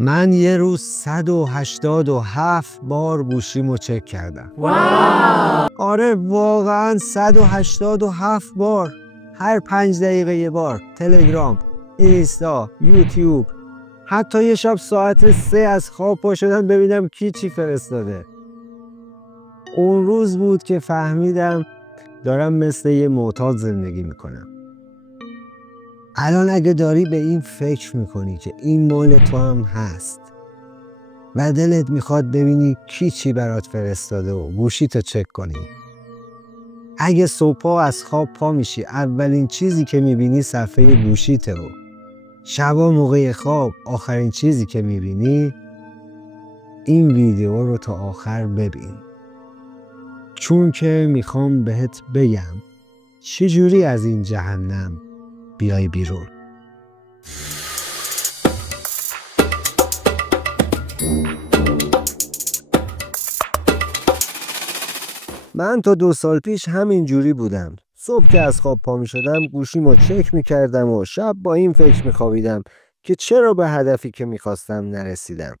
من یه روز 187 بار گوشیمو چک کردم. واو! آره واقعا 187 بار. هر 5 دقیقه یه بار. تلگرام، اینستا، یوتیوب. حتی یه شب ساعت 3 از خواب پا شدم ببینم کی چی فرستاده. اون روز بود که فهمیدم دارم مثل یه معتاد زندگی میکنم. الان اگه داری به این فکر میکنی که این مال تو هم هست و دلت میخواد ببینی کی چی برات فرستاده و گوشیتو چک کنی، اگه صبحا از خواب پا میشی اولین چیزی که میبینی صفحه گوشیته و شبا موقع خواب آخرین چیزی که میبینی، این ویدیو رو تا آخر ببین، چون که میخوام بهت بگم چجوری از این جهنم بیای بیرون. من تا 2 سال پیش همین جوری بودم. صبح که از خواب پا می شدم گوشیمو چک می کردم و شب با این فکر می خوابیدم که چرا به هدفی که می خواستم نرسیدم.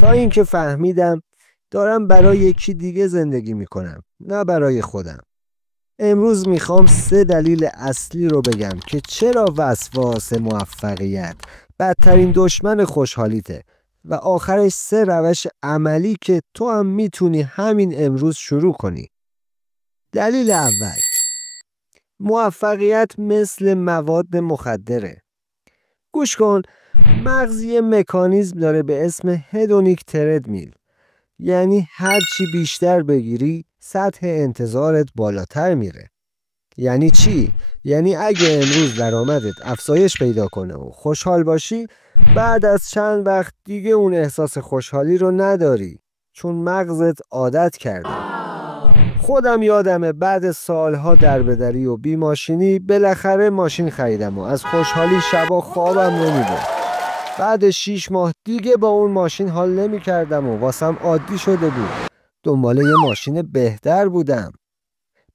تا اینکه فهمیدم دارم برای یکی دیگه زندگی می کنم، نه برای خودم. امروز میخوام 3 دلیل اصلی رو بگم که چرا وسواس موفقیت بدترین دشمن خوشحالیته و آخرش 3 روش عملی که تو هم میتونی همین امروز شروع کنی. دلیل اول، موفقیت مثل مواد مخدره. گوش کن، مغز یه مکانیزم داره به اسم هدونیک تردمیل، یعنی هرچی بیشتر بگیری سطح انتظارت بالاتر میره. یعنی چی؟ یعنی اگه امروز درآمدت افزایش پیدا کنه و خوشحال باشی، بعد از چند وقت دیگه اون احساس خوشحالی رو نداری، چون مغزت عادت کرده. خودم یادمه بعد سالها دربدری و بیماشینی بالاخره ماشین خریدم و از خوشحالی شبا خوابم نمیبرد. بعد 6 ماه دیگه با اون ماشین حال نمی کردم و واسم عادی شده بود. دنبال یه ماشین بهتر بودم.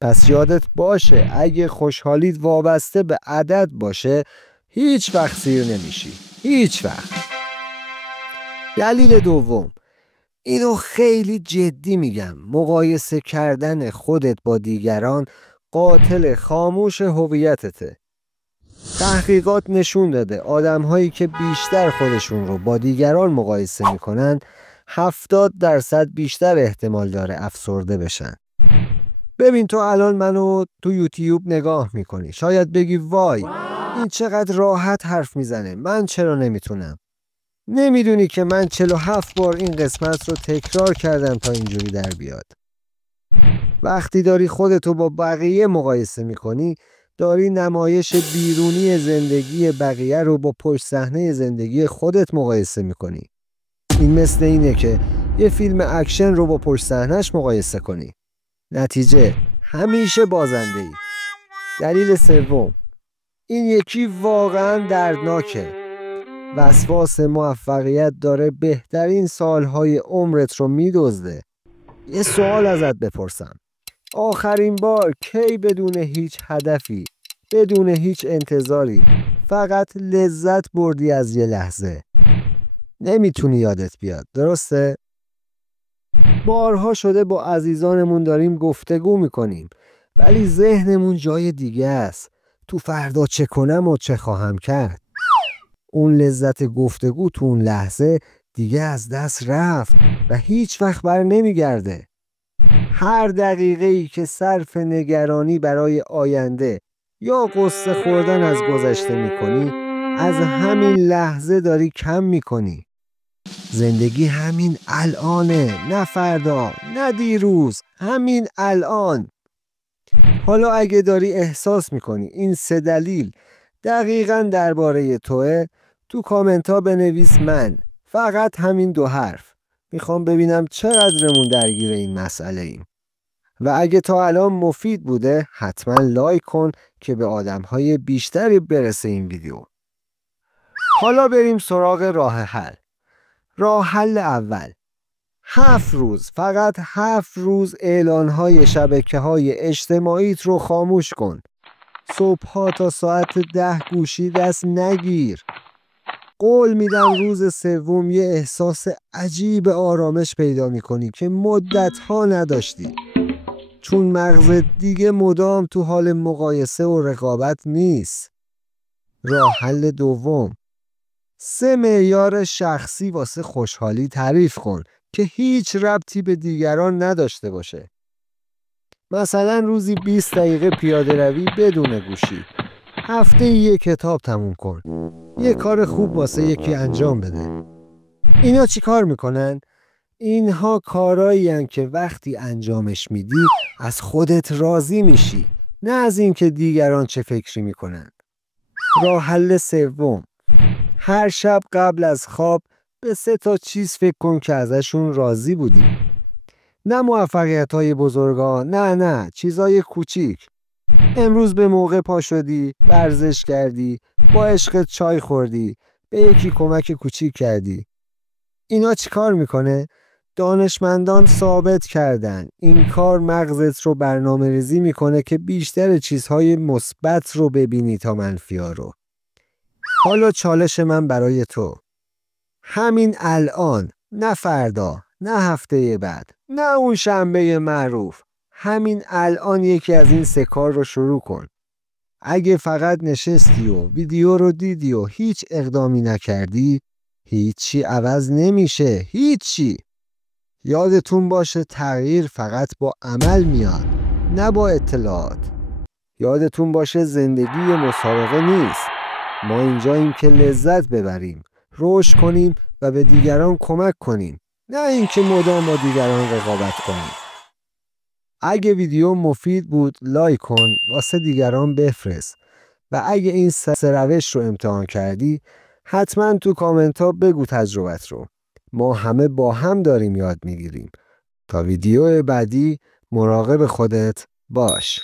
پس یادت باشه اگه خوشحالیت وابسته به عدد باشه هیچ وقت سیر نمیشی. هیچ وقت. دلیل دوم، اینو خیلی جدی میگم، مقایسه کردن خودت با دیگران قاتل خاموش هویتته. تحقیقات نشون داده آدم‌هایی که بیشتر خودشون رو با دیگران مقایسه میکنن 70% بیشتر احتمال داره افسرده بشن. ببین تو الان منو تو یوتیوب نگاه میکنی، شاید بگی وای این چقدر راحت حرف میزنه، من چرا نمیتونم؟ نمیدونی که من 47 بار این قسمت رو تکرار کردم تا اینجوری در بیاد. وقتی داری خودتو با بقیه مقایسه میکنی داری نمایش بیرونی زندگی بقیه رو با پشت صحنه زندگی خودت مقایسه میکنی. این مثل اینه که یه فیلم اکشن رو با پشت صحنه‌اش مقایسه کنی. نتیجه همیشه بازنده ای. دلیل سوم، این یکی واقعا دردناکه. وسواس موفقیت داره بهترین سالهای عمرت رو میدزده. یه سوال ازت بپرسم، آخرین بار کی بدون هیچ هدفی، بدون هیچ انتظاری، فقط لذت بردی از یه لحظه؟ نمیتونی یادت بیاد، درسته؟ بارها شده با عزیزانمون داریم گفتگو میکنیم ولی ذهنمون جای دیگه است. تو فردا چه کنم و چه خواهم کرد. اون لذت گفتگو تو اون لحظه دیگه از دست رفت و هیچ وقت بر نمیگرده. هر دقیقه‌ای که صرف نگرانی برای آینده یا قصه خوردن از گذشته میکنی از همین لحظه داری کم میکنی. زندگی همین الانه، نه فردا، نه دیروز، همین الان. حالا اگه داری احساس میکنی این 3 دلیل دقیقاً درباره توئه، تو کامنت ها بنویس من، فقط همین 2 حرف. میخوام ببینم چقدرمون درگیر این مسئله ایم. و اگه تا الان مفید بوده حتما لایک کن که به آدمهای بیشتری برسه این ویدیو. حالا بریم سراغ راه حل. راه حل اول، 7 روز، فقط 7 روز اعلانهای شبکه‌های اجتماعیت رو خاموش کن. صبحها تا ساعت 10 گوشی دست نگیر. قول میدم روز سوم یه احساس عجیب آرامش پیدا میکنی که مدت‌ها نداشتی. چون مغزت دیگه مدام تو حال مقایسه و رقابت نیست. راه حل دوم: 3 معیار شخصی واسه خوشحالی تعریف کن که هیچ ربطی به دیگران نداشته باشه. مثلا روزی 20 دقیقه پیاده روی بدون گوشی. هفته یه کتاب تموم کن. یه کار خوب واسه یکی انجام بده. اینا چی کار میکنن؟ اینها کارایی هن که وقتی انجامش میدی از خودت راضی میشی، نه از این که دیگران چه فکری میکنن. راه حل سوم: هر شب قبل از خواب به 3 چیز فکر کن که ازشون راضی بودی. نه موفقیت‌های بزرگا، نه چیزای کوچیک. امروز به موقع پا شدی، ورزش کردی، با عشقت چای خوردی، به یکی کمک کوچیک کردی. اینا چی کار میکنه؟ دانشمندان ثابت کردن این کار مغزت رو برنامه ریزی میکنه که بیشتر چیزهای مثبت رو ببینی تا منفی‌ها رو. حالا چالش من برای تو: همین الان، نه فردا، نه هفته بعد، نه اون شنبه معروف، همین الان یکی از این 3 کار رو شروع کن. اگه فقط نشستی و ویدیو رو دیدی و هیچ اقدامی نکردی، هیچی عوض نمیشه. هیچی. یادتون باشه تغییر فقط با عمل میاد، نه با اطلاعات. یادتون باشه زندگی مسابقه نیست. ما اینجاییم که لذت ببریم، رشد کنیم و به دیگران کمک کنیم، نه اینکه مدام با دیگران رقابت کنیم. اگه ویدیو مفید بود لایک کن، واسه دیگران بفرست. و اگه این 3 روش رو امتحان کردی، حتما تو کامنت ها بگو تجربت رو. ما همه با هم داریم یاد میگیریم. تا ویدیو بعدی مراقب خودت باش.